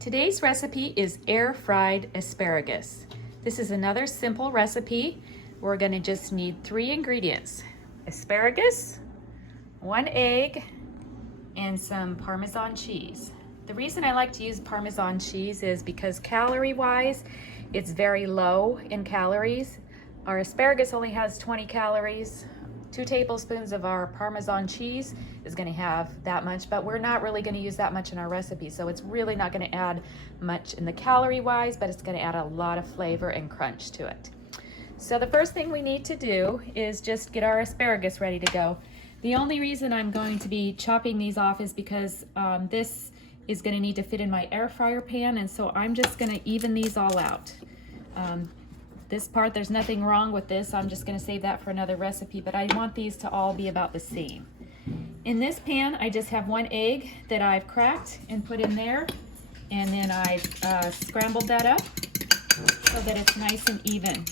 Today's recipe is air fried asparagus. This is another simple recipe. We're going to just need 3 ingredients: asparagus, 1 egg, and some Parmesan cheese. The reason I like to use Parmesan cheese is because calorie-wise, it's very low in calories. Our asparagus only has 20 calories. 2 tablespoons of our Parmesan cheese is going to have that much, but we're not really going to use that much in our recipe, so it's really not going to add much in the calorie-wise, but it's going to add a lot of flavor and crunch to it. So the first thing we need to do is just get our asparagus ready to go. The only reason I'm going to be chopping these off is because this is going to need to fit in my air fryer pan, and so I'm just going to even these all out. This part, there's nothing wrong with this. I'm just going to save that for another recipe, but I want these to all be about the same. In this pan, I just have 1 egg that I've cracked and put in there, and then I've scrambled that up so that it's nice and even.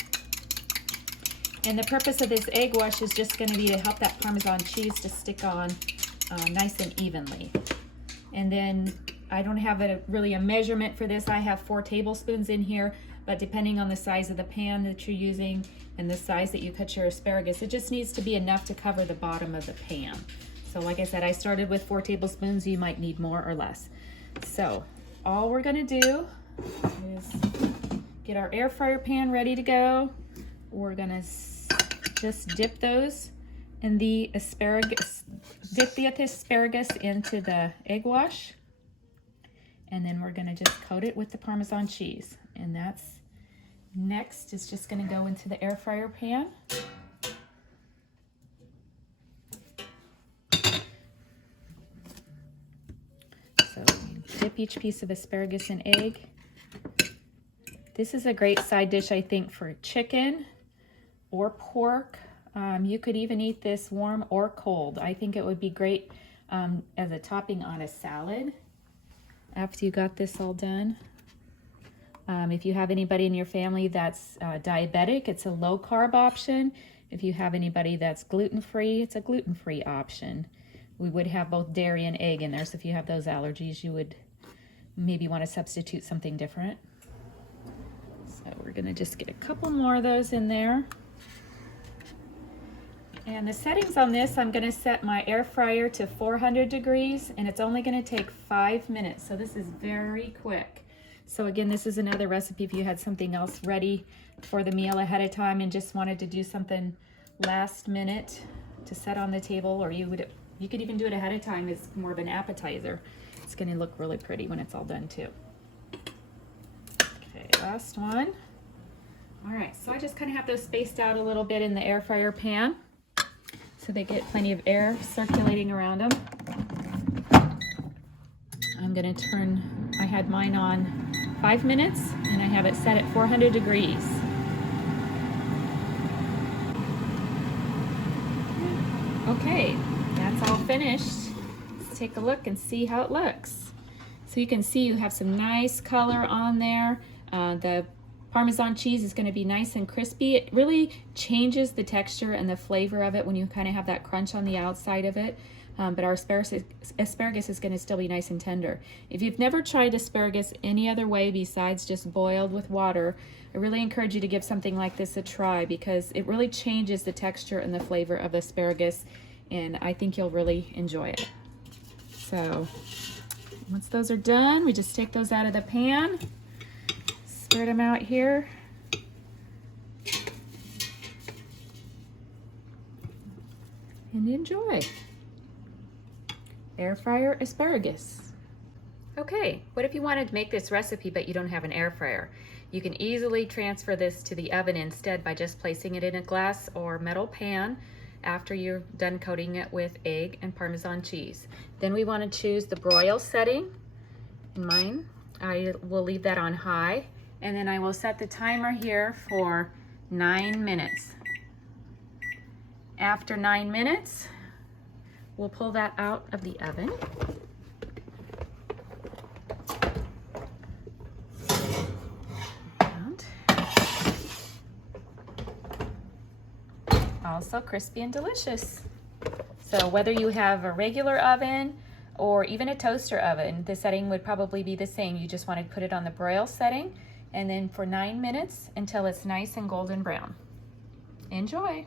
And the purpose of this egg wash is just going to be to help that Parmesan cheese to stick on nice and evenly. And then I don't have really a measurement for this. I have 4 tablespoons in here, but depending on the size of the pan that you're using and the size that you cut your asparagus, it just needs to be enough to cover the bottom of the pan. So like I said, I started with 4 tablespoons. You might need more or less. So all we're gonna do is get our air fryer pan ready to go. We're gonna just dip those in the asparagus, dip the asparagus into the egg wash, and then we're gonna just coat it with the Parmesan cheese. And that's next is just gonna go into the air fryer pan. So dip each piece of asparagus in egg. This is a great side dish, I think, for chicken or pork. You could even eat this warm or cold. I think it would be great as a topping on a salad after you got this all done. If you have anybody in your family that's diabetic, it's a low-carb option. If you have anybody that's gluten-free, it's a gluten-free option. We would have both dairy and egg in there, so if you have those allergies, you would maybe want to substitute something different. So we're going to just get a couple more of those in there. And the settings on this, I'm going to set my air fryer to 400 degrees, and it's only going to take 5 minutes, so this is very quick. So again, this is another recipe if you had something else ready for the meal ahead of time and just wanted to do something last minute to set on the table, or you could even do it ahead of time as more of an appetizer. It's going to look really pretty when it's all done too. Okay, last one. All right, so I just kind of have those spaced out a little bit in the air fryer pan so they get plenty of air circulating around them. I'm going to turn, I had mine on 5 minutes, and I have it set at 400 degrees. Okay, that's all finished. Let's take a look and see how it looks. So you can see you have some nice color on there. The Parmesan cheese is going to be nice and crispy. It really changes the texture and the flavor of it when you kind of have that crunch on the outside of it. But our asparagus is going to still be nice and tender. If you've never tried asparagus any other way besides just boiled with water, I really encourage you to give something like this a try because it really changes the texture and the flavor of asparagus, and I think you'll really enjoy it. So once those are done, we just take those out of the pan, spread them out here. And enjoy. Air fryer asparagus. Okay, what if you wanted to make this recipe but you don't have an air fryer? You can easily transfer this to the oven instead by just placing it in a glass or metal pan after you're done coating it with egg and Parmesan cheese. Then we want to choose the broil setting. In mine, I will leave that on high, and then I will set the timer here for 9 minutes. After 9 minutes, we'll pull that out of the oven. And also crispy and delicious. So whether you have a regular oven or even a toaster oven. The setting would probably be the same. You just want to put it on the broil setting and then for 9 minutes until it's nice and golden brown. Enjoy.